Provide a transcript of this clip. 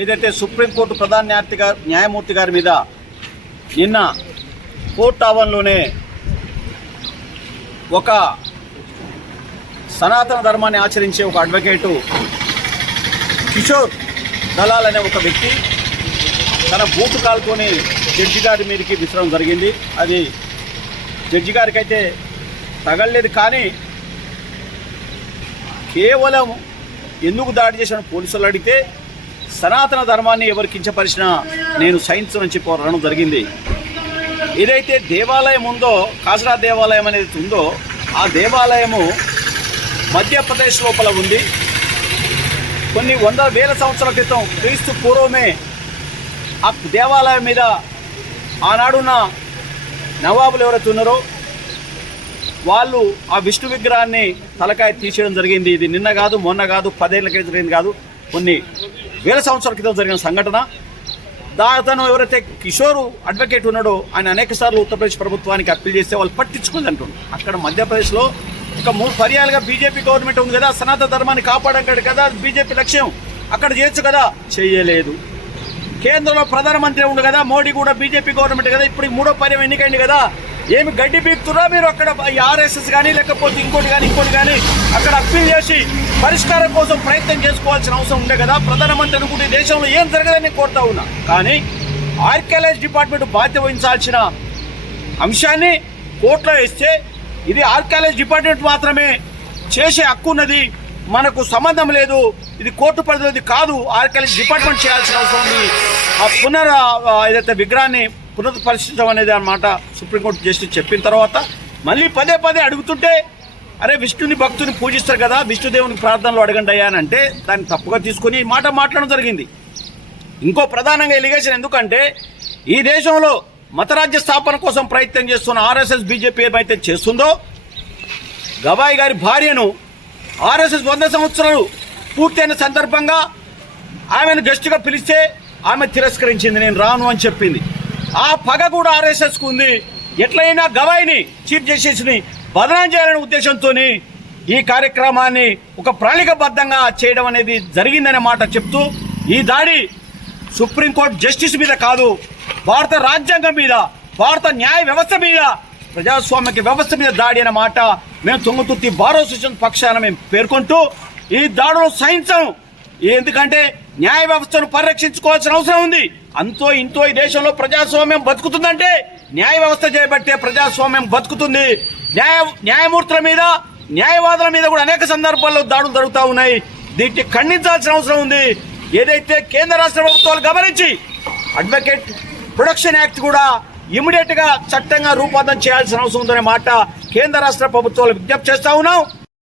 ఏదైతే సుప్రీంకోర్టు ప్రధాన న్యాయమూర్తి గారి మీద నిన్న కోర్టు ఆవరణలోనే ఒక సనాతన ధర్మాన్ని ఆచరించే ఒక అడ్వకేటు కిషోర్ దలాల్ అనే ఒక వ్యక్తి తన బూటు కాలుతోని జడ్జి గారి మీదకి విసరడం జరిగింది. అది జడ్జి గారికి అయితే తగలలేదు, కానీ కేవలం ఎందుకు దాడి చేసిన పోలీసులు అడిగితే సనాతన ధర్మాన్ని ఎవరు కించపరిచినా నేను సహించనని చెప్పి అనడం జరిగింది. ఏదైతే దేవాలయం ఉందో, కాసరా దేవాలయం అనేది ఉందో, ఆ దేవాలయము మధ్యప్రదేశ్ లోపల ఉంది. కొన్ని వేల సంవత్సరాల క్రితం క్రీస్తు పూర్వమే ఆ దేవాలయం మీద ఆనాడున్న నవాబులు ఎవరైతే ఉన్నారో వాళ్ళు ఆ విష్ణు విగ్రహాన్ని తలకాయ తీసేయడం జరిగింది. ఇది నిన్న కాదు, మొన్న కాదు, 10 ఏళ్ల క్రితం జరిగింది కాదు, కొన్ని వేల సంవత్సరాల క్రితం జరిగిన సంఘటన. అతను ఎవరైతే కిషోర్ అడ్వకేట్ ఉన్నాడో ఆయన అనేక సార్లు ఉత్తరప్రదేశ్ ప్రభుత్వానికి అప్పీల్ చేస్తే వాళ్ళు పట్టించుకుంది అంటుండ్రు. అక్కడ మధ్యప్రదేశ్లో ఒక 3 పర్యాలుగా బీజేపీ గవర్నమెంట్ ఉంది కదా, సనాతన ధర్మాన్ని కాపాడగలడు కదా, బీజేపీ లక్ష్యం, అక్కడ చేయొచ్చు కదా, చేయలేదు. కేంద్రంలో ప్రధానమంత్రి ఉండు కదా, మోడీ కూడా బీజేపీ గవర్నమెంట్ కదా, ఇప్పుడు 3వ పర్యం ఎన్నికైంది కదా, ఏమి గడ్డి పీకుతున్నా మీరు అక్కడ ఆర్ఎస్ఎస్ కానీ లేకపోతే ఇంకోటి కానీ అక్కడ అప్పీల్ చేసి పరిష్కారం కోసం ప్రయత్నం చేసుకోవాల్సిన అవసరం ఉండే కదా. ప్రధానమంత్రి అనుకుంటే దేశంలో ఏం జరగదని కోరుతా ఉన్నా, కానీ ఆర్కియాలజీ డిపార్ట్మెంట్ బాధ్యత వహించాల్సిన అంశాన్ని కోర్టులో వేస్తే ఇది ఆర్కియాలజీ డిపార్ట్మెంట్ మాత్రమే చేసే హక్కు ఉన్నది, మనకు సంబంధం లేదు, ఇది కోర్టు పరిధిలోది కాదు, ఆర్కియాలజీ డిపార్ట్మెంట్ చేయాల్సిన అవసరం ఉంది. ఆ ఏదైతే విగ్రహాన్ని పునఃపరిశీలించడం అనేది అన్నమాట సుప్రీంకోర్టు జస్టిస్ చెప్పిన తర్వాత మళ్ళీ పదే అడుగుతుంటే, అరే విష్ణుని భక్తుని పూజిస్తారు కదా, విష్ణుదేవునికి ప్రార్థనలు అడగండి అయ్యా అని అంటే దాన్ని తప్పుగా తీసుకుని మాట్లాడడం జరిగింది. ఇంకో ప్రధానంగా ఎలిగేషన్ ఎందుకంటే ఈ దేశంలో మతరాజ్య స్థాపన కోసం ప్రయత్నం చేస్తున్న ఆర్ఎస్ఎస్ బీజేపీ ఏమైతే చేస్తుందో, గవాయి గారి భార్యను ఆర్ఎస్ఎస్ 100 సంవత్సరాలు పూర్తయిన సందర్భంగా ఆమెను గెస్ట్గా పిలిస్తే ఆమె తిరస్కరించింది, నేను రాను అని చెప్పింది. ఆ పగ కూడా ఆర్ఎస్ఎస్కు ఉంది. ఎట్లయినా గవాయిని చీఫ్ జస్టిస్ని బదనాం చేయాలనే ఉద్దేశంతో ఈ కార్యక్రమాన్ని ఒక ప్రణాళికబద్ధంగా చేయడం అనేది జరిగిందనే మాట చెప్తూ, ఈ దాడి సుప్రీంకోర్టు జస్టిస్ మీద కాదు, భారత రాజ్యాంగం మీద, భారత న్యాయ వ్యవస్థ మీద, ప్రజాస్వామిక వ్యవస్థ మీద దాడి అనే మాట మేము తుంగతుర్తి బార్ అసోసియేషన్ పక్షాన మేము పేర్కొంటూ ఈ దాడును సహించను. ఎందుకంటే న్యాయ వ్యవస్థను పరిరక్షించుకోవాల్సిన అవసరం ఉంది. అంతో ఇంతో ఈ దేశంలో ప్రజాస్వామ్యం బతుకుతుందంటే న్యాయ వ్యవస్థ చేయబట్టే ప్రజాస్వామ్యం బతుకుతుంది. న్యాయమూర్తుల మీద, న్యాయవాదుల మీద కూడా అనేక సందర్భాల్లో దాడులు జరుగుతూ ఉన్నాయి. దీన్ని ఖండించాల్సిన అవసరం ఉంది. ఏదైతే కేంద్ర రాష్ట్ర ప్రభుత్వాలు గమనించి అడ్వకేట్ ప్రొటెక్షన్ యాక్ట్ కూడా ఇమీడియట్ గా చట్టంగా రూపాంతరం చేయాల్సిన అవసరం ఉందనే మాట కేంద్ర రాష్ట్ర ప్రభుత్వాలు విజ్ఞప్తి చేస్తా ఉన్నాం.